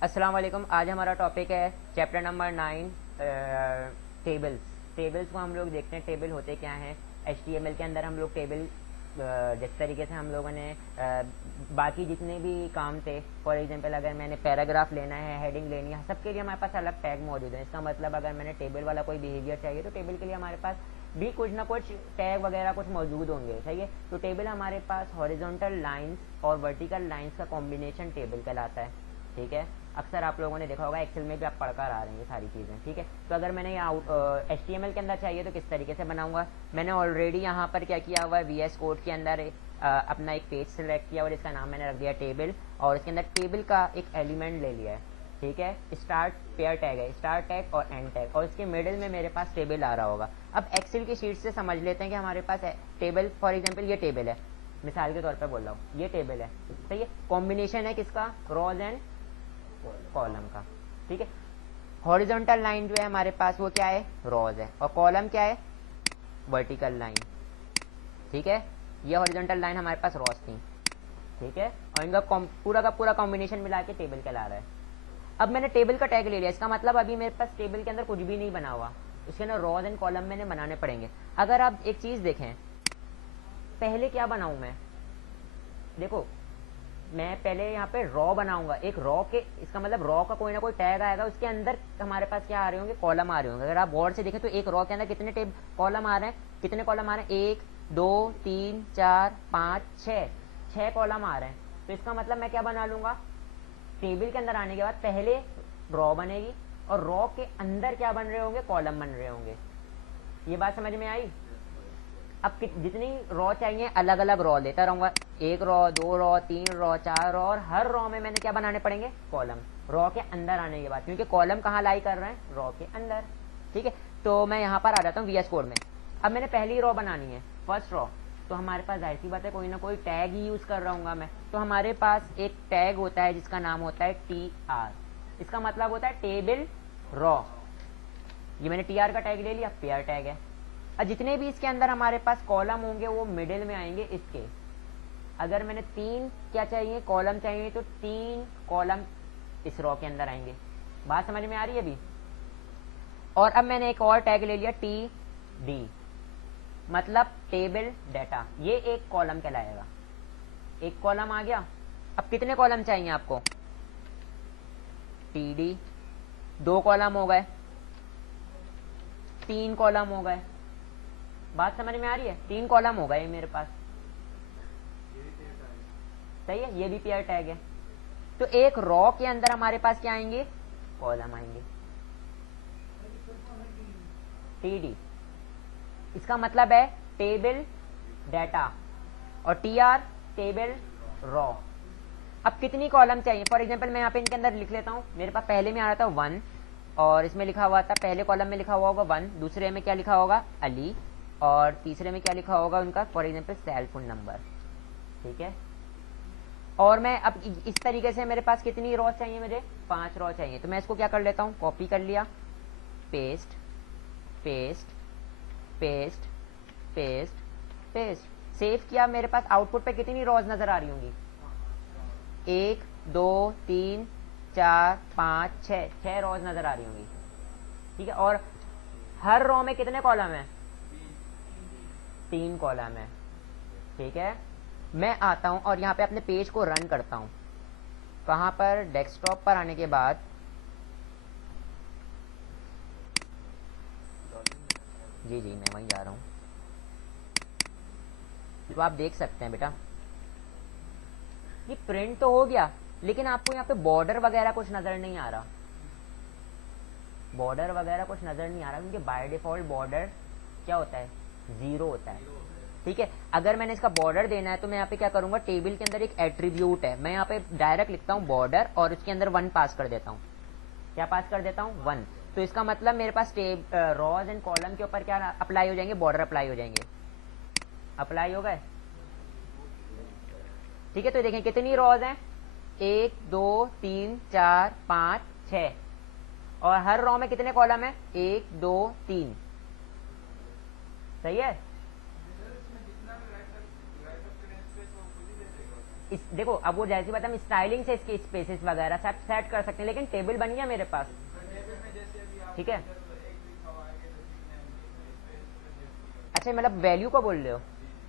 अस्सलाम वालेकुम। आज हमारा टॉपिक है चैप्टर नंबर 9 टेबल्स। टेबल्स को हम लोग देखते हैं टेबल होते क्या हैं। HTML के अंदर हम लोग टेबल जिस तरीके से हम लोगों ने बाकी जितने भी काम थे, फॉर एग्जांपल अगर मैंने पैराग्राफ लेना है, हेडिंग लेनी है, सबके लिए हमारे पास अलग टैग मौजूद है। इसका मतलब अगर मैंने टेबल वाला कोई बिहेवियर चाहिए तो टेबल के लिए हमारे पास भी कुछ ना कुछ टैग वगैरह कुछ मौजूद होंगे। सही है। तो टेबल हमारे पास हॉरिजॉन्टल लाइंस और वर्टिकल लाइंस का कॉम्बिनेशन टेबल कहलाता है। ठीक है। अक्सर आप लोगों ने देखा होगा, एक्सेल में भी आप पढ़कर आ रहे हैं ये सारी चीज़ें। ठीक है। तो अगर मैंने यहाँ HTML के अंदर चाहिए तो किस तरीके से बनाऊंगा, मैंने ऑलरेडी यहाँ पर क्या किया हुआ है, VS कोड के अंदर अपना एक पेज सेलेक्ट किया और इसका नाम मैंने रख दिया टेबल, और इसके अंदर टेबल का एक एलिमेंट ले लिया है। ठीक है। स्टार्ट पेयर टैग है, स्टार्ट टैग और एंड टैग, और इसके मिडिल में मेरे पास टेबल आ रहा होगा। अब एक्सेल की शीट से समझ लेते हैं कि हमारे पास टेबल, फॉर एग्जाम्पल ये टेबल है, मिसाल के तौर पर बोल रहा हूँ, ये टेबल है। सही है। कॉम्बिनेशन है किसका, रोज एंड कॉलम का। ठीक है। हॉरिजॉन्टल लाइन जो है हमारे पास वो क्या है, रोज है, और कॉलम क्या है, वर्टिकल लाइन। ठीक है। ये हॉरिजॉन्टल लाइन हमारे पास रोज थी। ठीक है। और इनका पूरा का पूरा कॉम्बिनेशन मिला के टेबल कहला रहा है। अब मैंने टेबल का टैग ले लिया, इसका मतलब अभी मेरे पास टेबल के अंदर कुछ भी नहीं बना हुआ, उसके अंदर रोज एंड कॉलम मैंने बनाने पड़ेंगे। अगर आप एक चीज देखें, पहले क्या बनाऊं मैं, देखो मैं पहले यहाँ पे रॉ बनाऊंगा, एक रॉ के, इसका मतलब रॉ का कोई ना कोई टैग आएगा, उसके अंदर हमारे पास क्या आ रहे होंगे, कॉलम आ रहे होंगे। अगर आप गौर से देखें तो एक रॉ के अंदर कितने कॉलम आ रहे हैं, कितने कॉलम आ रहे हैं, 1 2 3 4 5 6 कॉलम आ रहे हैं। तो इसका मतलब मैं क्या बना लूंगा, टेबल के अंदर आने के बाद पहले रॉ बनेगी और रॉ के अंदर क्या बन रहे होंगे, कॉलम बन रहे होंगे। ये बात समझ में आई। अब जितनी रॉ चाहिए अलग अलग रॉ लेता रहूंगा, 1 रॉ 2 रॉ 3 रॉ 4 रॉ, और हर रॉ में मैंने क्या बनाने पड़ेंगे, कॉलम, रॉ के अंदर आने के बाद, क्योंकि कॉलम कहाँ लाई कर रहे हैं, रॉ के अंदर। ठीक है। तो मैं यहाँ पर आ जाता हूँ VS कोड में। अब मैंने पहली रॉ बनानी है, फर्स्ट रॉ, तो हमारे पास जाहिर सी बात है कोई ना कोई टैग ही यूज कर रहा हूँ मैं। तो हमारे पास एक टैग होता है जिसका नाम होता है TR। इसका मतलब होता है टेबल रॉ। ये मैंने TR का टैग ले लिया, पेयर टैग है। और जितने भी इसके अंदर हमारे पास कॉलम होंगे वो मिडिल में आएंगे इसके। अगर मैंने 3 क्या चाहिए, कॉलम चाहिए, तो 3 कॉलम इस रॉ के अंदर आएंगे। बात समझ में आ रही है अभी। और अब मैंने एक और टैग ले लिया TD, मतलब टेबल डाटा, ये एक कॉलम कहलाएगा। एक कॉलम आ गया। अब कितने कॉलम चाहिए आपको, TD, 2 कॉलम हो गए, 3 कॉलम हो गए। बात समझ में आ रही है, 3 कॉलम हो गए मेरे पास। सही है। ये भी पेयर टैग है। तो एक रॉ के अंदर हमारे पास क्या आएंगे, कॉलम आएंगे, TD। इसका मतलब है टेबल डाटा, और TR टेबल रॉ। अब कितनी कॉलम चाहिए, फॉर एग्जांपल मैं यहाँ पे इनके अंदर लिख लेता हूँ। मेरे पास पहले में आ रहा था 1, और इसमें लिखा हुआ था, पहले कॉलम में लिखा हुआ होगा 1, दूसरे में क्या लिखा होगा, अली, और तीसरे में क्या लिखा होगा उनका, for example cell phone number. ठीक है। और मैं अब इस तरीके से मेरे पास कितनी रॉ चाहिए, मुझे 5 रॉ चाहिए। तो मैं इसको क्या कर लेता हूँ, कॉपी कर लिया, paste paste paste paste paste, save किया। मेरे पास आउटपुट पे कितनी रॉज नजर आ रही होंगी, 1 2 3 4 5 6 रॉज नजर आ रही होंगी। ठीक है। और हर रॉ में कितने कॉलम है, 3 कॉलम है। ठीक है। मैं आता हूं और यहाँ पे अपने पेज को रन करता हूं। कहां पर, डेस्कटॉप पर आने के बाद, जी जी मैं वहीं जा रहा हूं। तो आप देख सकते हैं बेटा, ये प्रिंट तो हो गया, लेकिन आपको यहाँ पे बॉर्डर वगैरह कुछ नजर नहीं आ रहा, बॉर्डर वगैरह कुछ नजर नहीं आ रहा, क्योंकि बाय डिफॉल्ट बॉर्डर क्या होता है, 0 होता है। ठीक है। अगर मैंने इसका बॉर्डर देना है तो मैं यहाँ पे क्या करूंगा, टेबल के अंदर एक एट्रीब्यूट है, मैं यहाँ पे डायरेक्ट लिखता हूँ बॉर्डर, और उसके अंदर 1 पास कर देता हूँ। क्या पास कर देता हूँ, 1। तो इसका मतलब मेरे पास रॉज एंड कॉलम के ऊपर क्या अप्लाई हो जाएंगे, बॉर्डर अप्लाई हो जाएंगे, अप्लाई हो गए। ठीक है। तो देखें कितनी रॉज हैं, 1 2 3 4 5 6, और हर रॉ में कितने कॉलम है, 1 2 3। सही है। देखो अब वो जैसी बात हम स्टाइलिंग से इसके स्पेसेस वगैरह सब सेट कर सकते हैं, लेकिन टेबल बन गया मेरे पास, ठीक है। अच्छा मतलब वैल्यू को बोल रहे हो,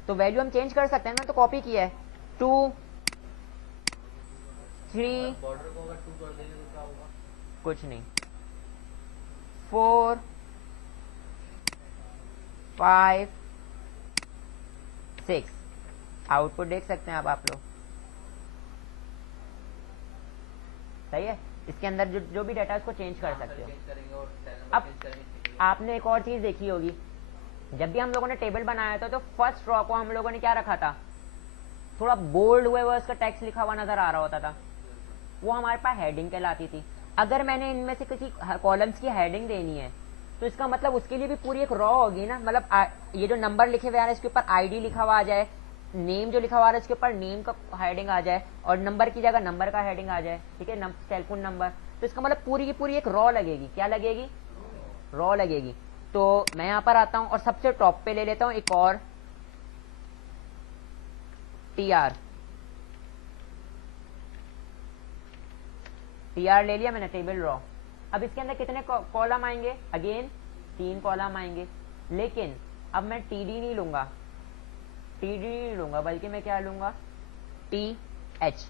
तो वैल्यू हम चेंज कर सकते हैं ना, तो कॉपी किया है 2 3 बॉर्डर को अगर 2 कर देंगे तो क्या होगा? कुछ नहीं 4 5 6 आउटपुट देख सकते हैं आप लोग, सही है। इसके अंदर जो भी डाटा है उसको चेंज कर सकते हो। अब आपने एक और चीज देखी होगी, जब भी हम लोगों ने टेबल बनाया था तो फर्स्ट रॉ को हम लोगों ने क्या रखा था, थोड़ा बोल्ड हुए हुआ उसका टेक्स्ट लिखा हुआ नजर आ रहा होता था, वो हमारे पास हेडिंग कहलाती थी। अगर मैंने इनमें से किसी कॉलम्स की हेडिंग देनी है तो इसका मतलब उसके लिए भी पूरी एक रॉ होगी ना, मतलब ये जो नंबर लिखे हुए आ रहे हैं इसके ऊपर आईडी लिखा हुआ आ जाए, नेम जो लिखा हुआ है इसके ऊपर नेम का हेडिंग आ जाए, और नंबर की जगह नंबर का हेडिंग आ जाए, ठीक है, सेल फोन नंबर। तो इसका मतलब पूरी की पूरी एक रॉ लगेगी, क्या लगेगी, रॉ लगेगी। तो मैं यहां पर आता हूं और सबसे टॉप पे ले लेता हूं एक और टीआर ले लिया मैंने, टेबल रॉ। अब इसके अंदर कितने कॉलम आएंगे, अगेन 3 कॉलम आएंगे, लेकिन अब मैं टीडी नहीं लूंगा, बल्कि मैं क्या लूंगा, टीएच।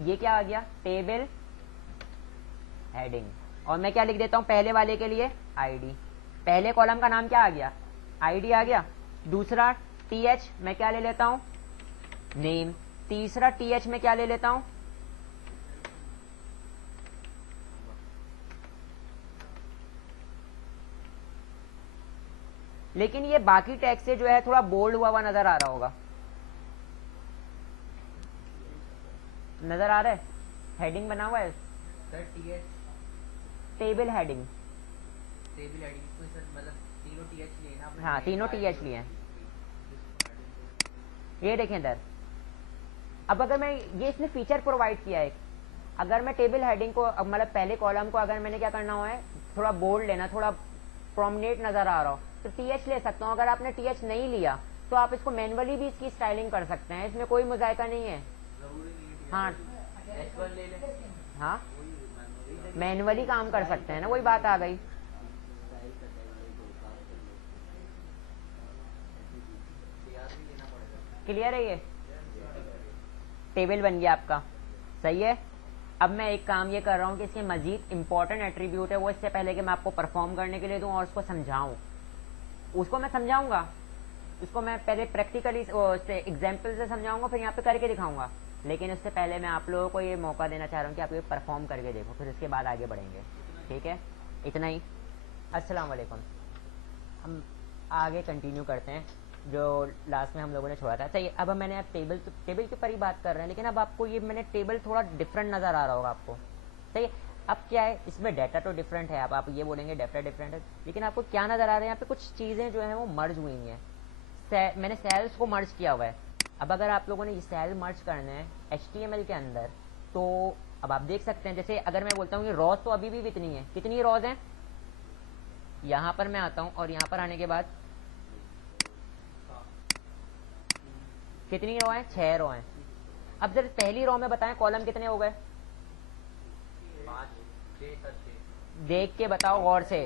ये क्या आ गया, टेबल हेडिंग। और मैं क्या लिख देता हूं पहले वाले के लिए, आईडी। पहले कॉलम का नाम क्या आ गया, आईडी आ गया। दूसरा टीएच मैं क्या ले लेता हूं, नेम। तीसरा टीएच में क्या ले लेता हूं, लेकिन ये बाकी टैक्स से जो है थोड़ा बोल्ड हुआ नजर आ रहा होगा, नजर आ रहा है, हेडिंग बना हुआ है सर टीएच टेबल हेडिंग, तो सर मतलब तीनों टीएच लिए ना आपने? हाँ तीनों टीएच लिए हैं, ये देखें इधर। अब अगर मैं ये इसने फीचर प्रोवाइड किया है, अगर मैं टेबल हेडिंग को मतलब पहले कॉलम को अगर मैंने क्या करना हुआ है, थोड़ा बोल्ड लेना, थोड़ा प्रोमिनेंट नजर आ रहा हो तो टीएच ले सकता हूँ। अगर आपने टीएच नहीं लिया तो आप इसको मैनुअली भी इसकी स्टाइलिंग कर सकते हैं, इसमें कोई मुजायका नहीं है। हाँ ले ले। हाँ मैनुअली काम कर सकते हैं ना, वही बात आ गई। क्लियर है, ये टेबल बन गया आपका, सही है। अब मैं एक काम ये कर रहा हूँ कि इसके मजीद इंपॉर्टेंट एट्रीब्यूट है वो इससे पहले कि मैं आपको परफॉर्म करने के लिए दूं और उसको समझाऊं, उसको मैं समझाऊंगा, उसको मैं पहले प्रैक्टिकली एग्जाम्पल से समझाऊंगा, फिर यहाँ पे करके दिखाऊंगा। लेकिन उससे पहले मैं आप लोगों को ये मौका देना चाह रहा हूँ कि आप ये परफॉर्म करके देखो, फिर उसके बाद आगे बढ़ेंगे, ठीक है। इतना ही, अस्सलाम वालेकुम। हम आगे कंटिन्यू करते हैं जो लास्ट में हम लोगों ने छोड़ा था। सही, अब मैंने आप टेबल के ऊपर ही बात कर रहे हैं, लेकिन अब आपको ये मैंने टेबल थोड़ा डिफरेंट नज़र आ रहा होगा आपको, सही है। अब क्या है, इसमें डाटा तो डिफरेंट है, अब आप ये बोलेंगे डाटा डिफरेंट है, लेकिन आपको क्या नज़र आ रहा है, यहाँ पे कुछ चीज़ें जो है वो मर्ज हुई हैं। मैंने सेल्स को मर्ज किया हुआ है। अब अगर आप लोगों ने ये सेल मर्ज करना है HTML के अंदर, तो अब आप देख सकते हैं, जैसे अगर मैं बोलता हूँ कि रॉज तो अभी भी इतनी है, कितनी रॉज हैं, यहाँ पर मैं आता हूँ और यहाँ पर आने के बाद कितनी रो हैं, 6 रो हैं। अब जब पहली रो में बताएं कॉलम कितने हो गए, 5 6 देख के बताओ गौर से।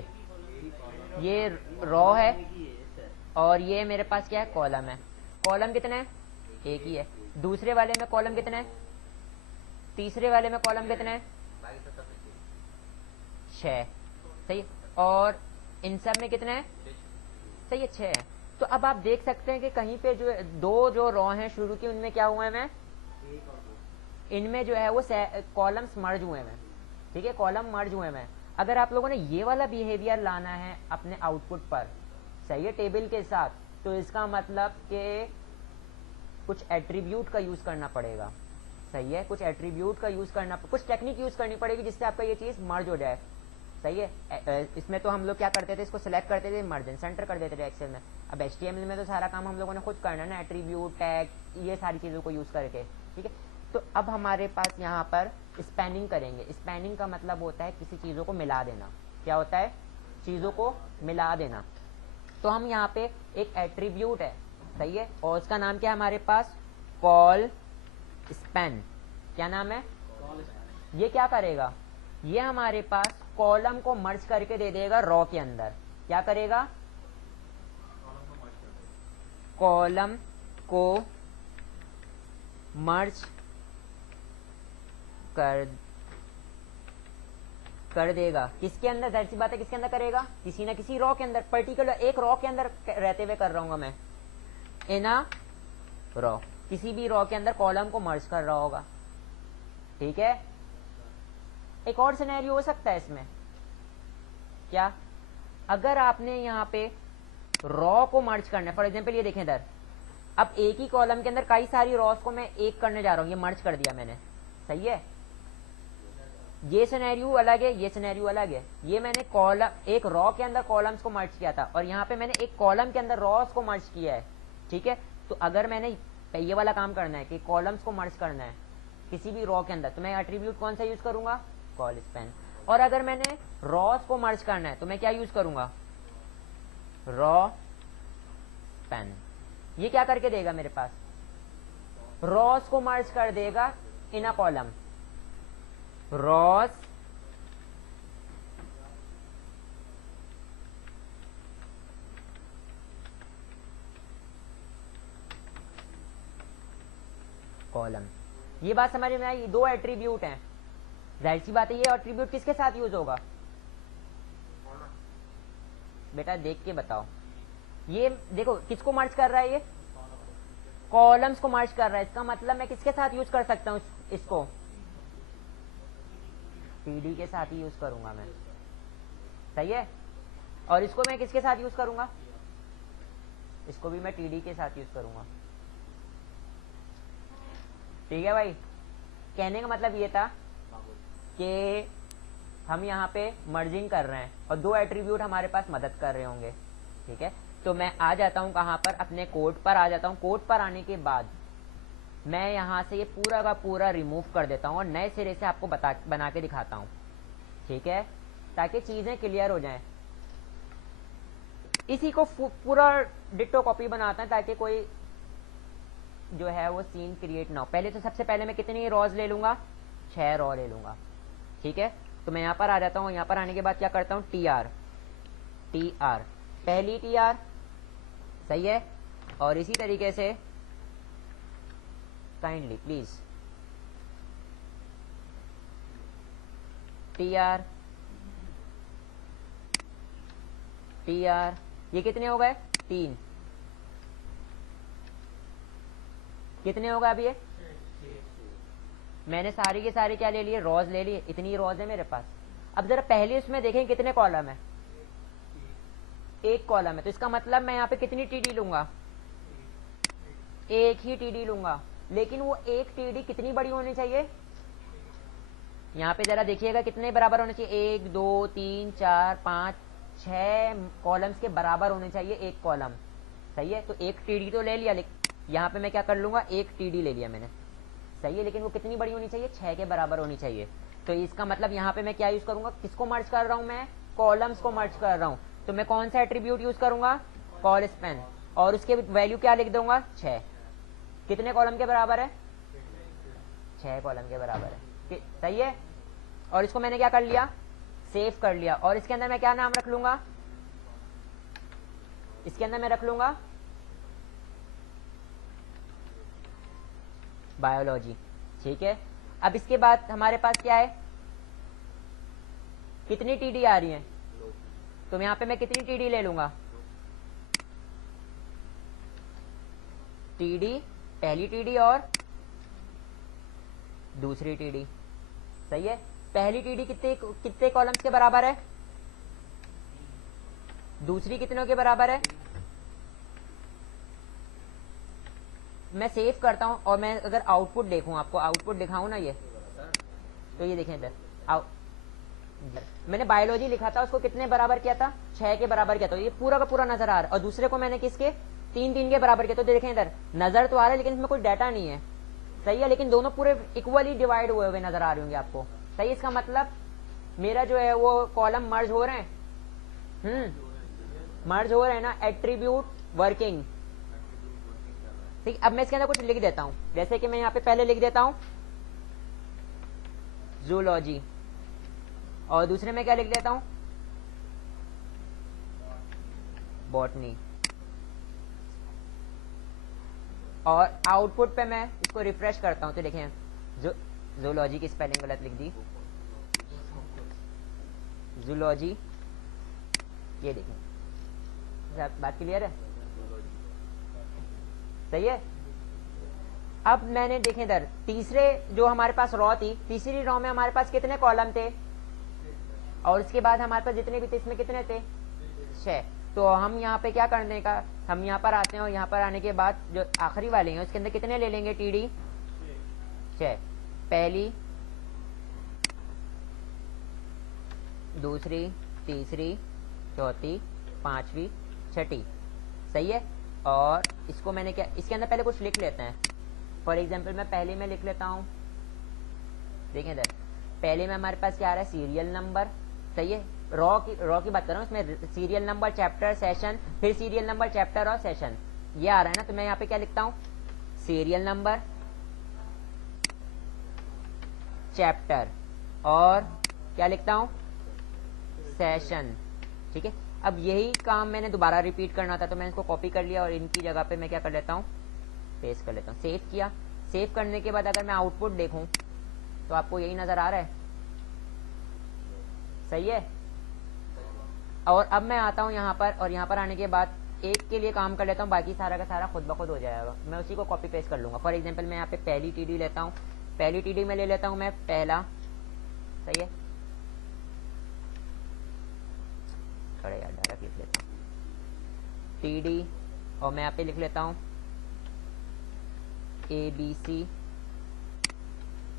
ये रो है और ये मेरे पास क्या है, कॉलम है। कॉलम कितने हैं, एक ही है। दूसरे वाले में कॉलम कितने हैं, तीसरे वाले में कॉलम कितने हैं, 6, सही। और इन सब में कितने हैं, सही है, 6 है। तो अब आप देख सकते हैं कि कहीं पे जो दो जो रो हैं शुरू की, उनमें क्या हुए हैं, इनमें जो है वो कॉलम्स मर्ज हुए हैं, ठीक है, कॉलम मर्ज हुए हैं। अगर आप लोगों ने ये वाला बिहेवियर लाना है अपने आउटपुट पर, सही है, टेबल के साथ, तो इसका मतलब कि कुछ एट्रीब्यूट का यूज करना पड़ेगा, सही है, कुछ एट्रीब्यूट का यूज करना, कुछ टेक्निक यूज करनी पड़ेगी जिससे आपका ये चीज मर्ज हो जाए, सही है। इसमें तो हम लोग क्या करते थे, इसको सिलेक्ट करते थे, मर्ज एंड सेंटर कर देते थे एक्सेल में। अब HTML में तो सारा काम हम लोगों ने खुद करना है ना, एट्रीब्यूट, टैग, ये सारी चीजों को यूज करके, ठीक है। तो अब हमारे पास यहाँ पर स्पैनिंग करेंगे। स्पैनिंग का मतलब होता है किसी चीजों को मिला देना। क्या होता है, चीजों को मिला देना। तो हम यहाँ पे एक एट्रीब्यूट है, सही है, और उसका नाम क्या है हमारे पास, कॉल स्पैन, क्या नाम है, ये क्या करेगा, ये हमारे पास कॉलम को मर्ज करके दे देगा रो के अंदर। क्या करेगा, कॉलम को मर्ज कर देगा किसके अंदर, जाहिर सी बात है किसके अंदर करेगा, किसी ना किसी रॉ के अंदर, पर्टिकुलर एक रॉ के अंदर रहते हुए कर रहा हूँ मैं, इन अ रॉ, किसी भी रॉ के अंदर कॉलम को मर्ज कर रहा होगा। ठीक है, एक और सिनेरियो हो सकता है इसमें, क्या, अगर आपने यहाँ पे रॉ को मर्ज करना है, फॉर एग्जाम्पल ये देखें इधर, अब एक ही कॉलम के अंदर कई सारी रॉस को मैं एक करने जा रहा हूँ, ये मर्ज कर दिया मैंने, सही है, ये सिनेरियो अलग है, ये सिनेरियो अलग है, ये मैंने कॉलम एक रॉ के अंदर कॉलम्स को मर्ज किया था और यहाँ पे मैंने एक कॉलम के अंदर रॉस को मर्ज किया है। ठीक है, तो अगर मैंने ये वाला काम करना है कि कॉलम्स को मर्ज करना है किसी भी रॉ के अंदर, तो मैं एट्रीब्यूट कौन सा यूज करूंगा, कॉल स्पैन। और अगर मैंने रॉस को मर्ज करना है तो मैं क्या यूज करूंगा, रॉ स्पैन। ये क्या करके देगा मेरे पास, रॉस को मर्ज कर देगा इन अ कॉलम, रॉस कॉलम। ये बात समझ में आई, दो एट्रीब्यूट हैं, जाहिर सी बात है ये एट्रीब्यूट किसके साथ यूज होगा, बेटा देख के बताओ, ये देखो किसको मर्ज कर रहा है, ये कॉलम्स को मर्ज कर रहा है, इसका मतलब मैं किसके साथ यूज कर सकता हूँ इसको, टीडी के साथ ही यूज करूंगा मैं, सही है, और इसको मैं किसके साथ यूज करूंगा, इसको भी मैं टीडी के साथ यूज करूंगा। ठीक है भाई, कहने का मतलब ये था कि हम यहाँ पे मर्जिंग कर रहे हैं और दो एट्रीब्यूट हमारे पास मदद कर रहे होंगे। ठीक है, तो मैं आ जाता हूँ कहाँ पर, अपने कोड पर आ जाता हूँ। कोड पर आने के बाद मैं यहाँ से ये पूरा का पूरा रिमूव कर देता हूँ और नए सिरे से आपको बना के दिखाता हूँ। ठीक है, ताकि चीजें क्लियर हो जाएं। इसी को पूरा डिट्टो कॉपी बनाते हैं ताकि कोई जो है वो सीन क्रिएट ना हो। पहले तो सबसे पहले मैं कितनी रॉज ले लूंगा, 6 रॉ ले लूंगा। ठीक है, तो मैं यहाँ पर आ जाता हूँ। यहाँ पर आने के बाद क्या करता हूँ, टी आर पहली टी आर, सही है, और इसी तरीके से काइंडली प्लीज टी आर, ये कितने हो गए, 3, कितने होगा अब ये, मैंने सारी के सारी क्या ले लिए, रॉज ले लिए, इतनी रॉज है मेरे पास। अब जरा पहले उसमें देखें कितने कॉलम है, 1 कॉलम है, तो इसका मतलब मैं यहाँ पे कितनी टीडी लूंगा, 1 ही टीडी लूंगा। लेकिन वो 1 टीडी कितनी बड़ी होनी चाहिए, यहाँ पे जरा देखिएगा कितने बराबर होने चाहिए, 1 2 3 4 5 6 कॉलम्स के बराबर होने चाहिए 1 कॉलम। सही है, तो 1 टीडी तो ले लिया, लेकिन यहाँ पे मैं क्या कर लूंगा, 1 टीडी ले लिया मैंने, सही है, लेकिन वो कितनी बड़ी होनी चाहिए, 6 के बराबर होनी चाहिए। तो इसका मतलब यहाँ पे मैं क्या यूज करूंगा, किसको मर्ज कर रहा हूँ मैं, कॉलम्स को मर्ज कर रहा हूँ। तो मैं कौन सा एट्रीब्यूट यूज करूंगा, कॉल स्पैन, और उसके वैल्यू क्या लिख दूंगा, 6। कितने कॉलम के बराबर है, 6 कॉलम के बराबर है, सही है। और इसको मैंने क्या कर लिया, सेव कर लिया। और इसके अंदर मैं क्या नाम रख लूंगा, इसके अंदर मैं रख लूंगा बायोलॉजी। ठीक है, अब इसके बाद हमारे पास क्या है, कितनी टीडी आ रही है, तो यहाँ पे मैं कितनी टीडी ले लूंगा, टीडी, पहली टीडी और दूसरी टीडी। सही है, पहली टीडी कितने कॉलम्स के बराबर है, दूसरी कितनों के बराबर है। मैं सेव करता हूं और मैं अगर आउटपुट देखूं, आपको आउटपुट दिखाऊं ना, ये तो ये देखें इधर, मैंने बायोलॉजी लिखा था, उसको कितने बराबर किया था, 6 के बराबर किया था, ये पूरा का पूरा नजर आ रहा है। और दूसरे को मैंने किसके, 3 के बराबर किया, तो देखें इधर नजर तो आ रहा है लेकिन इसमें कोई डाटा नहीं है। सही है, लेकिन दोनों पूरे इक्वली डिवाइड हुए हुए नजर आ रहे होंगे आपको। सही, इसका मतलब मेरा जो है वो कॉलम मर्ज हो रहे हैं, मर्ज हो रहे हैं ना, एट्रीब्यूट वर्किंग। ठीक, अब मैं इसके अंदर कुछ लिख देता हूं, जैसे कि मैं यहाँ पे पहले लिख देता हूं जूलॉजी, और दूसरे में क्या लिख देता हूं बॉटनी, और आउटपुट पे मैं इसको रिफ्रेश करता हूं तो देखें जूलॉजी की स्पेलिंग गलत लिख दी, जूलॉजी, ये देखें, बात क्लियर है, सही है। अब मैंने देखें इधर तीसरे जो हमारे पास रॉ थी, तीसरी रॉ में हमारे पास कितने कॉलम थे, और उसके बाद हमारे पास जितने भी थे इसमें कितने थे 6। तो हम यहाँ पे क्या करने का, हम यहाँ पर आते हैं और यहाँ पर आने के बाद जो आखिरी वाले हैं उसके अंदर कितने ले लेंगे टीडी 6, पहली दूसरी तीसरी चौथी पांचवी छठी, सही है। और इसको मैंने क्या, इसके अंदर पहले कुछ लिख लेते हैं, फॉर एग्जाम्पल मैं पहले में लिख लेता हूँ, देखें इधर पहले में हमारे पास क्या आ रहा है सीरियल नंबर, सही है, रॉ की बात कर रहा हूँ, इसमें सीरियल नंबर चैप्टर सेशन, फिर सीरियल नंबर चैप्टर और सेशन, ये आ रहा है ना। तो मैं यहाँ पे क्या लिखता हूँ सीरियल नंबर चैप्टर और क्या लिखता हूँ सेशन, ठीक है। अब यही काम मैंने दोबारा रिपीट करना था, तो मैंने इसको कॉपी कर लिया और इनकी जगह पे मैं क्या कर लेता हूँ पेस्ट कर लेता हूँ, सेव किया। सेव करने के बाद अगर मैं आउटपुट देखूं तो आपको यही नजर आ रहा है, सही है। और अब मैं आता हूँ यहाँ पर, और यहाँ पर आने के बाद एक के लिए काम कर लेता हूँ, बाकी सारा का सारा खुद ब खुद हो जाएगा, मैं उसी को कॉपी पेस्ट कर लूंगा। फॉर एग्जाम्पल मैं यहाँ पे पहली टीडी लेता हूँ, पहली टीडी में ले लेता हूँ मैं पहला, सही है, थोड़ा यार डायरेक्ट लिख लेता हूँ टीडी, और मैं यहाँ पे लिख लेता हूँ ABC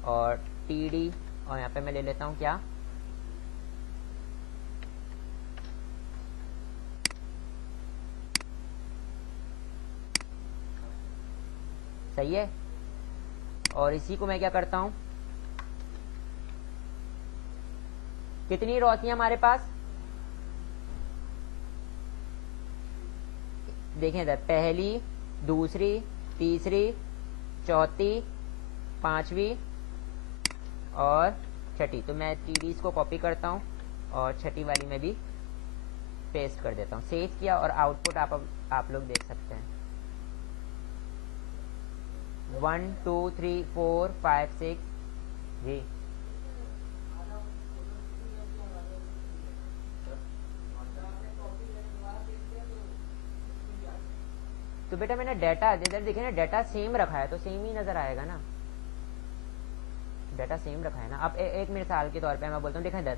और TD, और यहाँ पे मैं ले लेता हूँ क्या सही है। और इसी को मैं क्या करता हूँ, कितनी रॉ थी हमारे पास, देखें इधर पहली दूसरी तीसरी चौथी पांचवी और छठी, तो मैं टीडीज को कॉपी करता हूँ और छठी वाली में भी पेस्ट कर देता हूँ। सेव किया और आउटपुट आप लोग देख सकते हैं 1 2 3 4 5 6 जी। तो बेटा मैंने डाटा इधर देखिए ना, डाटा सेम रखा है तो सेम ही नजर आएगा ना, डाटा सेम रखा है ना। अब एक मिसाल के तौर पे मैं बोलता हूँ, देखें इधर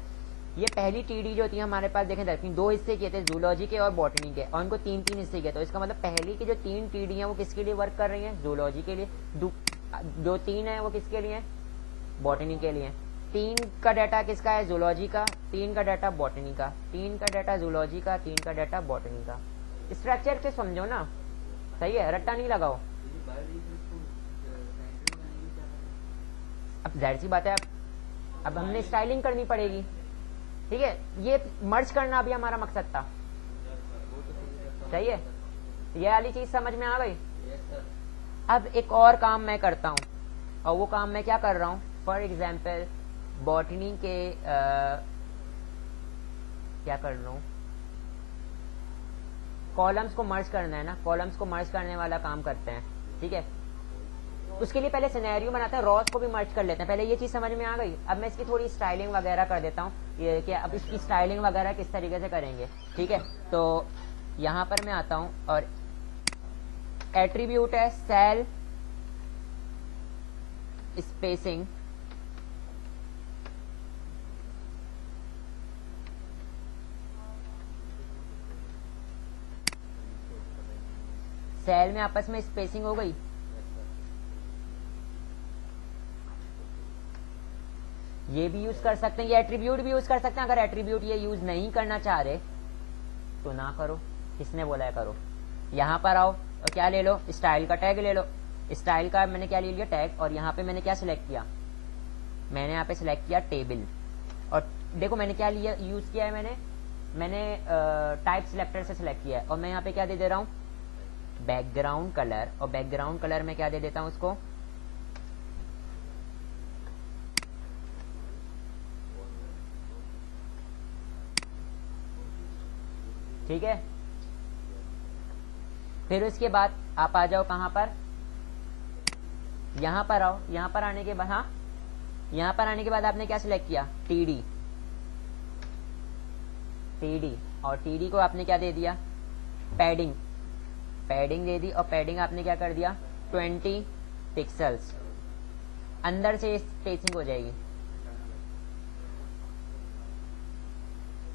ये पहली टीडी जो थी हमारे पास, देखें इधर 2 हिस्से किए थे जूलॉजी के और बॉटनी के, और उनको 3-3 हिस्से किए, तो इसका मतलब पहली की जो 3 टीडी हैं वो किसके लिए वर्क कर रही हैं जूलॉजी के लिए, जो 3 है वो किसके लिए बॉटनी के लिए। 3 का डाटा किसका है जूलॉजी का, 3 का डाटा बॉटनी का, 3 का डाटा जूलॉजी का, 3 का डाटा बॉटनी का। स्ट्रक्चर से समझो ना, सही है, रट्टा नहीं लगाओ। अब जाहिर सी बात है अब हमने स्टाइलिंग करनी पड़ेगी, ठीक है, ये मर्ज करना अभी हमारा मकसद था, सही है, ये वाली चीज समझ में आ गई। अब एक और काम मैं करता हूँ, और वो काम मैं क्या कर रहा हूँ, फॉर एग्जाम्पल बॉटनी के क्या कर रहा हूँ, कॉलम्स को मर्ज करना है ना, कॉलम्स को मर्ज करने वाला काम करते हैं, ठीक है। उसके लिए पहले सिनेरियो बनाते हैं, रॉस को भी मर्ज कर लेते हैं, पहले ये चीज समझ में आ गई। अब मैं इसकी थोड़ी स्टाइलिंग वगैरह कर देता हूँ, ये कि अब इसकी स्टाइलिंग वगैरह किस तरीके से करेंगे, ठीक है। तो यहाँ पर मैं आता हूँ और एट्रीब्यूट है सेल स्पेसिंग, सेल में आपस में स्पेसिंग हो गई, ये भी यूज कर सकते हैं, ये एट्रीब्यूट भी यूज कर सकते हैं। अगर एट्रीब्यूट ये यूज नहीं करना चाह रहे तो ना करो, किसने बोला है करो। यहाँ पर आओ और क्या ले लो, स्टाइल का टैग ले लो, स्टाइल का मैंने क्या ले लिया टैग, और यहाँ पे मैंने क्या सिलेक्ट किया, मैंने यहाँ पे सिलेक्ट किया टेबल, और देखो मैंने क्या लिया यूज किया है, मैंने टाइप सिलेक्टर से सिलेक्ट किया है, और मैं यहाँ पे क्या दे रहा हूँ बैकग्राउंड कलर, और बैकग्राउंड कलर में क्या दे देता हूं उसको, ठीक है। फिर उसके बाद आप आ जाओ कहां पर, यहां पर आओ। यहां पर आने के बाद, हाँ, यहां पर आने के बाद आपने क्या सिलेक्ट किया, टीडी, टीडी, और टीडी को आपने क्या दे दिया, पैडिंग, पैडिंग दे दी, और पैडिंग आपने क्या कर दिया, 20 पिक्सल्स, अंदर से स्पेसिंग हो जाएगी,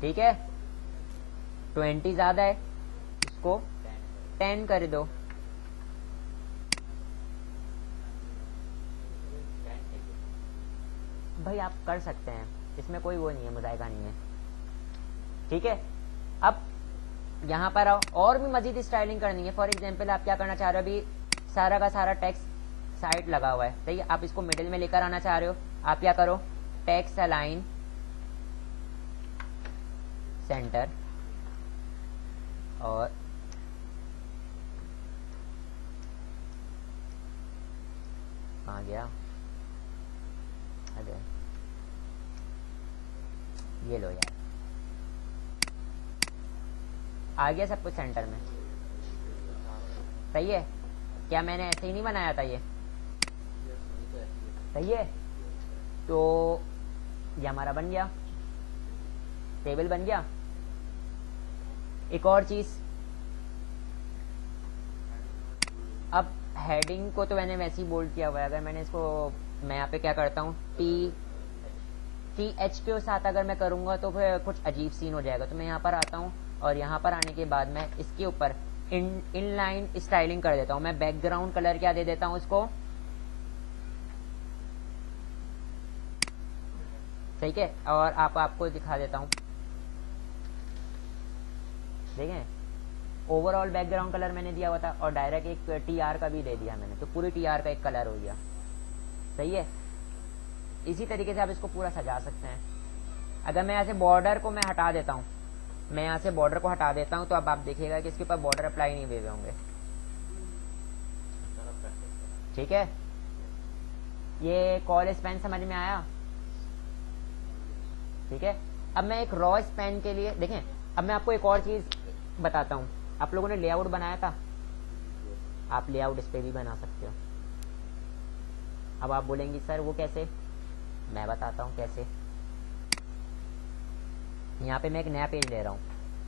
ठीक है। 20 ज्यादा है, इसको 10 कर दो, भाई आप कर सकते हैं, इसमें कोई वो नहीं है, मुजायका नहीं है, ठीक है। अब यहाँ पर आओ, और भी मजीद स्टाइलिंग करनी है। फॉर एग्जांपल आप क्या करना चाह रहे हो, अभी सारा का सारा टेक्स्ट साइड लगा हुआ है, सही है, आप इसको मिडिल में लेकर आना चाह रहे हो, आप क्या करो, टेक्स्ट अलाइन सेंटर, और कहाँ गया, अरे ये लो यार, आ गया सब कुछ सेंटर में, सही है। क्या मैंने ऐसे ही नहीं बनाया था ये, सही है। तो ये हमारा बन गया, टेबल बन गया। एक और चीज, अब हेडिंग को तो मैंने वैसे ही बोल्ड किया हुआ है, अगर मैंने इसको, मैं यहाँ पे क्या करता हूँ, TH के साथ अगर मैं करूँगा तो फिर कुछ अजीब सीन हो जाएगा, तो मैं यहाँ पर आता हूँ, और यहाँ पर आने के बाद मैं इसके ऊपर इनलाइन स्टाइलिंग कर देता हूँ। मैं बैकग्राउंड कलर क्या दे देता हूँ इसको, ठीक है, और आपको दिखा देता हूँ, देखें, ओवरऑल बैकग्राउंड कलर मैंने दिया हुआ था, और डायरेक्ट एक TR का भी दे दिया मैंने, तो पूरी TR का एक कलर हो गया, सही है। इसी तरीके से आप इसको पूरा सजा सकते हैं। अगर मैं ऐसे बॉर्डर को मैं हटा देता हूँ, मैं यहाँ से बॉर्डर को हटा देता हूँ, तो अब आप देखिएगा कि इसके ऊपर बॉर्डर अप्लाई नहीं हुए होंगे, ठीक है। ये कॉल स्पैन समझ में आया, ठीक है। अब मैं एक रॉ स्पैन के लिए, देखें, अब मैं आपको एक और चीज बताता हूँ। आप लोगों ने लेआउट बनाया था, आप लेआउट इस पे भी बना सकते हो। अब आप बोलेंगे सर वो कैसे, मैं बताता हूँ कैसे। यहाँ पे मैं एक नया पेज ले रहा हूँ,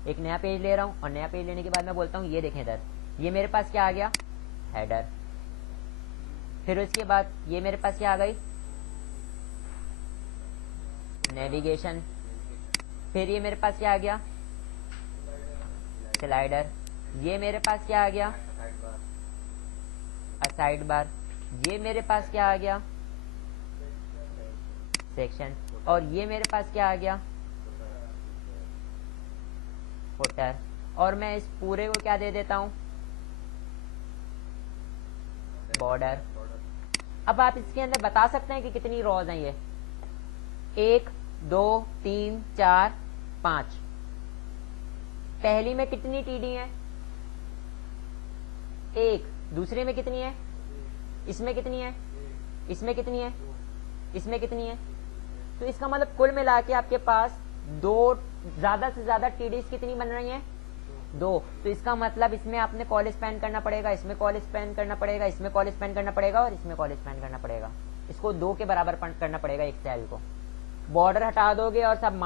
एक नया पेज ले रहा हूँ, और नया पेज लेने के बाद मैं बोलता हूँ ये देखें इधर, ये मेरे पास क्या आ गया, हेडर। फिर उसके बाद ये मेरे पास क्या आ गई, नेविगेशन। फिर ये मेरे पास क्या आ गया, स्लाइडर। ये मेरे पास क्या आ गया, साइड बार। ये मेरे पास क्या आ गया, सेक्शन। और ये मेरे पास क्या आ गया, फुटर। और मैं इस पूरे को क्या दे देता हूं, बॉर्डर। अब आप इसके अंदर बता सकते हैं कि कितनी रोज हैं ये, 1 2 3 4 5। पहली में कितनी टीडी है, 1। दूसरे में कितनी है, इसमें कितनी है, इसमें कितनी है, इसमें कितनी है। तो इसका मतलब कुल मिला के आपके पास 2, ज्यादा से ज्यादा टीडीज कितनी बन रही हैं, 2। तो इसका मतलब इसमें आपने कॉल स्पेंड करना पड़ेगा, इसमें कॉल स्पेंड करना पड़ेगा, इसमें कॉल स्पेंड करना पड़ेगा, और इसमें कॉल स्पेंड करना पड़ेगा। इसको 2 के बराबर करना पड़ेगा एक सेल को। बॉर्डर हटा दोगे और सब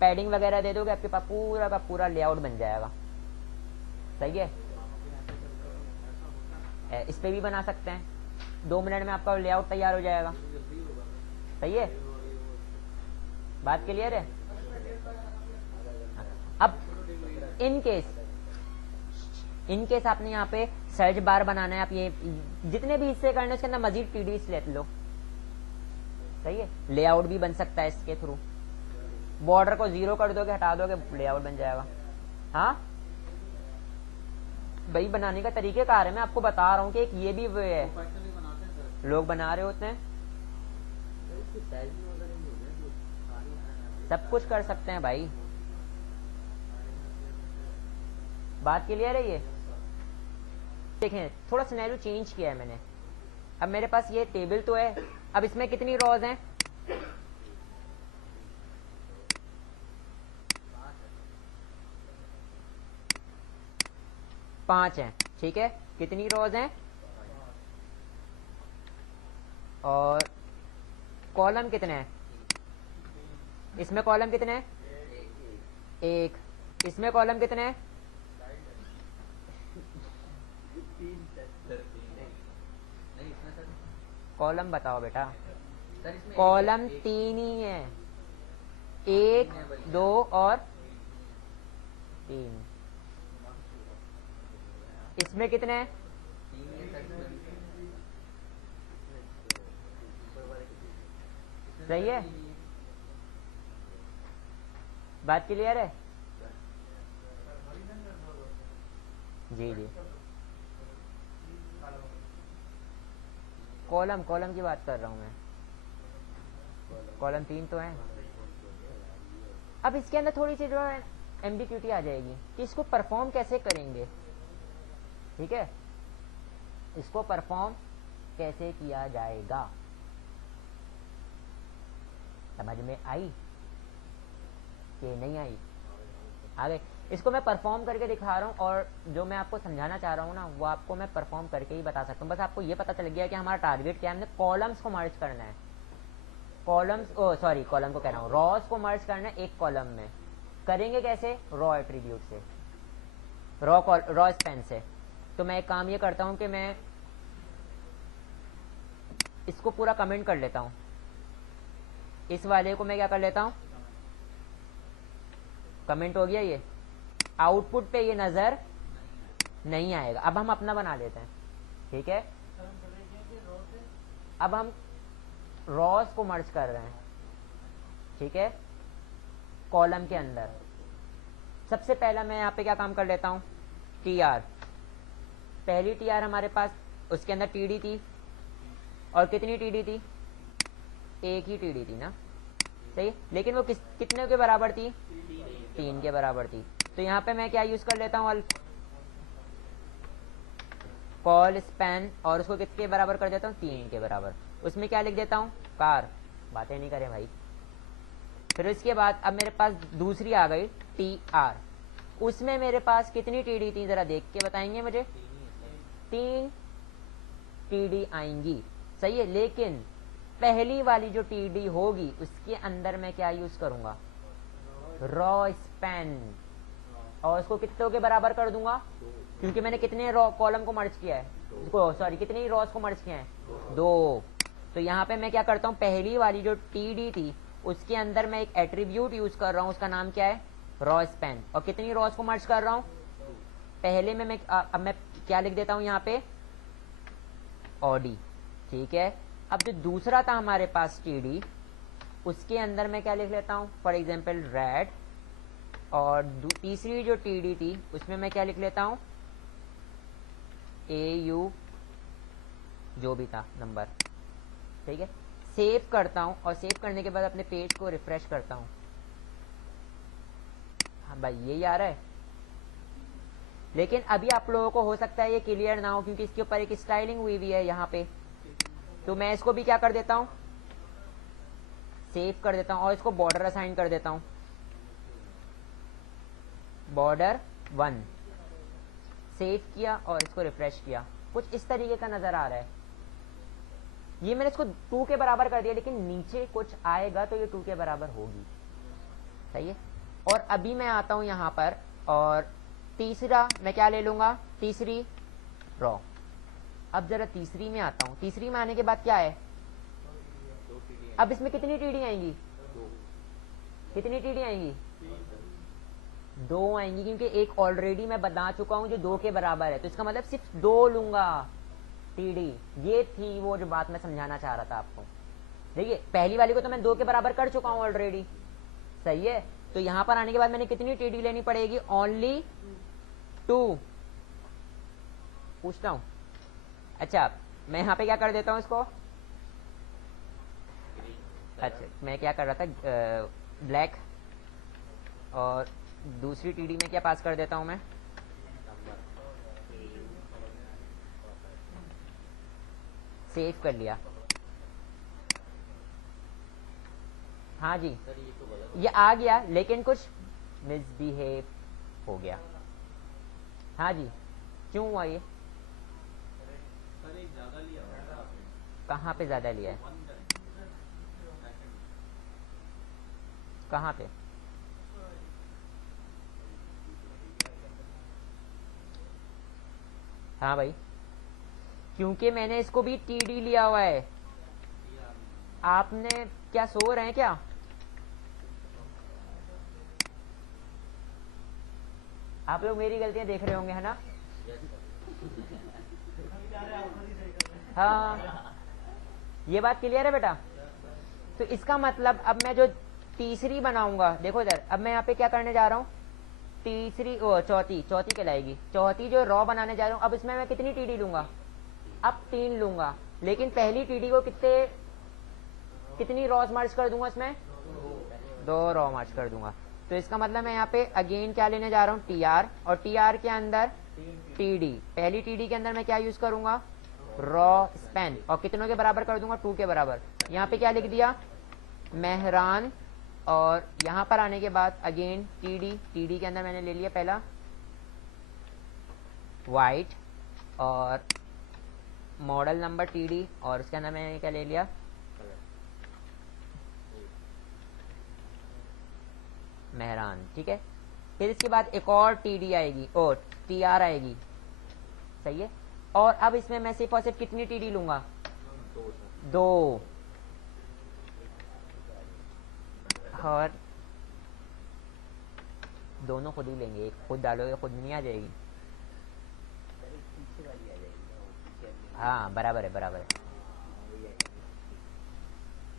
पैडिंग वगैरह दे दोगे, आपके पास पूरा का पूरा लेआउट बन जाएगा, सही है। इस पे भी बना सकते हैं, 2 मिनट में आपका लेआउट तैयार हो जाएगा, सही है। बात क्लियर है। अब इन केस आपने यहाँ पे सर्च बार बनाना है, आप ये जितने भी हिस्से करने उसके अंदर मजीद टीडीज ले लो, सही है। लेआउट भी बन सकता है इसके थ्रू। बॉर्डर को 0 कर दोगे, हटा दोगे, लेआउट बन जाएगा। हाँ भाई, बनाने का तरीकेकार है, मैं आपको बता रहा हूँ कि एक ये भी वे है, लोग बना रहे होते हैं, सब कुछ कर सकते हैं भाई। बात क्लियर है ये। देखें थोड़ा सिनेरियो चेंज किया है मैंने। अब मेरे पास ये टेबल तो है, अब इसमें कितनी रॉज हैं? 5 हैं, ठीक है। कितनी रॉज हैं? और कॉलम कितने हैं? इसमें कॉलम कितने हैं? 1। इसमें कॉलम कितने हैं? कॉलम बताओ बेटा। कॉलम 3 ही है, 1 2 और 3। इसमें कितने हैं? सही है, बात क्लियर है? जी जी, कॉलम की बात कर रहा हूं मैं। कॉलम 3 तो है। अब इसके अंदर थोड़ी सी जो है एम्बिग्यूटी आ जाएगी कि इसको परफॉर्म कैसे करेंगे, ठीक है। इसको परफॉर्म कैसे किया जाएगा, समझ में आई कि नहीं आई? आगे इसको मैं परफॉर्म करके दिखा रहा हूँ, और जो मैं आपको समझाना चाह रहा हूँ ना वो आपको मैं परफॉर्म करके ही बता सकता हूँ। बस आपको ये पता चल गया कि हमारा टारगेट क्या है, हमने कॉलम्स को मर्ज करना है। कॉलम्स कॉलम को कह रहा हूँ, रॉज को मर्ज करना है एक कॉलम में। करेंगे कैसे? रॉ एट्रीब्यूट से, रॉ स्पैन से। तो मैं एक काम ये करता हूँ कि मैं इसको पूरा कमेंट कर लेता हूँ। इस वाले को मैं क्या कर लेता हूँ, कमेंट हो गया। ये आउटपुट पे ये नजर नहीं आएगा। अब हम अपना बना लेते हैं, ठीक है। अब हम रॉस को मर्ज कर रहे हैं, ठीक है, कॉलम के अंदर। सबसे पहला मैं यहाँ पे क्या काम कर लेता हूँ, टीआर। पहली टीआर हमारे पास, उसके अंदर टीडी थी, और कितनी टीडी थी? एक ही टीडी थी ना, सही। लेकिन वो कितने के बराबर थी? 3 के बराबर थी। तो यहाँ पे मैं क्या यूज कर लेता हूँ, कॉल स्पैन, और उसको कितने बराबर कर देता हूँ? 3 के बराबर। उसमें क्या लिख देता हूँ? कार। बातें नहीं करें भाई। फिर उसके बाद अब मेरे पास दूसरी आ गई टी आर। उसमें मेरे पास कितनी टीडी थी, जरा देख के बताएंगे मुझे? 3 टीडी आएंगी, सही है। लेकिन पहली वाली जो टीडी होगी उसके अंदर मैं क्या यूज करूंगा? Raw span. और उसको कितनों के बराबर कर दूंगा, क्योंकि मैंने कितने रॉ कॉलम को मर्ज किया है, कितने रॉस को मर्ज किया है? 2। तो यहाँ पे मैं क्या करता हूँ, पहली वाली जो टीडी थी उसके अंदर मैं एक एट्रीब्यूट यूज कर रहा हूँ, उसका नाम क्या है? Raw span. और कितनी रॉस को मर्ज कर रहा हूँ? पहले में मैं अब मैं क्या लिख देता हूँ यहाँ पे? ऑडी, ठीक है। अब जो दूसरा था हमारे पास टीडी, उसके अंदर मैं क्या लिख लेता हूँ? For example red. और तीसरी जो टीडी थी उसमें मैं क्या लिख लेता हूँ? AU, जो भी था नंबर, ठीक है। सेव करता हूँ, और सेव करने के बाद अपने पेज को रिफ्रेश करता हूँ। हाँ भाई, ये आ रहा है। लेकिन अभी आप लोगों को हो सकता है ये क्लियर ना हो, क्योंकि इसके ऊपर एक स्टाइलिंग हुई हुई है यहाँ पे। तो मैं इसको भी क्या कर देता हूँ, सेव कर देता हूँ, और इसको बॉर्डर असाइन कर देता हूँ, बॉर्डर 1। सेव किया और इसको रिफ्रेश किया, कुछ इस तरीके का नजर आ रहा है। ये मैंने इसको 2 के बराबर कर दिया, लेकिन नीचे कुछ आएगा तो ये 2 के बराबर होगी, सही है। और अभी मैं आता हूं यहां पर, और तीसरा मैं क्या ले लूंगा? तीसरी रॉ। अब जरा तीसरी में आता हूं। तीसरी में आने के बाद क्या है? अब इसमें कितनी टीडी आएंगी? कितनी टीडी आएंगी? 2 आएंगी, क्योंकि एक ऑलरेडी मैं बता चुका हूं जो 2 के बराबर है। तो इसका मतलब सिर्फ 2 लूंगा टीडी। ये थी वो जो बात मैं समझाना चाह रहा था आपको। देखिए, पहली वाली को तो मैं 2 के बराबर कर चुका हूं ऑलरेडी, सही है। तो यहां पर आने के बाद मैंने कितनी टीडी लेनी पड़ेगी? ओनली 2। पूछता हूं। अच्छा, मैं यहाँ पे क्या कर देता हूँ इसको? अच्छा, मैं क्या कर रहा था, ब्लैक। और दूसरी टीडी में क्या पास कर देता हूं मैं? सेव कर लिया। हाँ जी, सर ये तो गलत ये आ गया लेकिन कुछ मिसबिहेव हो गया। हाँ जी, क्यों हुआ ये? सर एक ज्यादा लिया होगा आपने। कहाँ पे ज़्यादा लिया है? कहाँ पे? हाँ भाई, क्योंकि मैंने इसको भी टीडी लिया हुआ है। आपने क्या सो रहे हैं क्या? आप लोग मेरी गलतियां देख रहे होंगे, है ना? हाँ, ये बात क्लियर है बेटा? तो इसका मतलब अब मैं जो तीसरी बनाऊंगा, देखो इधर, अब मैं यहाँ पे क्या करने जा रहा हूँ, तीसरी चौथी कहलाएगी, चौथी जो रॉ बनाने जा रहा हूँ। अब इसमें मैं कितनी टीडी लूंगा? अब 3 लूंगा, लेकिन पहली टीडी को कितनी रॉज मर्ज कर दूंगा? इसमें 2 रॉ मर्ज कर दूंगा। तो इसका मतलब मैं यहाँ पे अगेन क्या लेने जा रहा हूँ, टीआर, और टीआर के अंदर टीडी। पहली टीडी के अंदर मैं क्या यूज करूंगा, रॉ स्पेन, और कितनों के बराबर कर दूंगा, 2 के बराबर। यहाँ पे क्या लिख दिया, मेहरान, और यहाँ पर आने के बाद अगेन टीडी। टीडी के अंदर मैंने ले लिया पहला वाइट, और मॉडल नंबर टीडी, और उसके अंदर मैंने क्या ले लिया, मेहरान। ठीक है, फिर इसके बाद एक और टीडी आएगी, और टीआर आएगी, सही है। और अब इसमें मैं सिर्फ और सिर्फ कितनी टीडी लूंगा, 2, और दोनों खुद ही लेंगे, एक खुद डालोगे खुद नहीं आ जाएगी। हाँ बराबर है, बराबर है,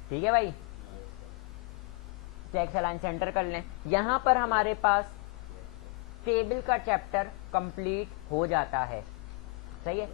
ठीक है भाई। चेक लाइन सेंटर कर लें। यहां पर हमारे पास टेबल का चैप्टर कंप्लीट हो जाता है, सही है।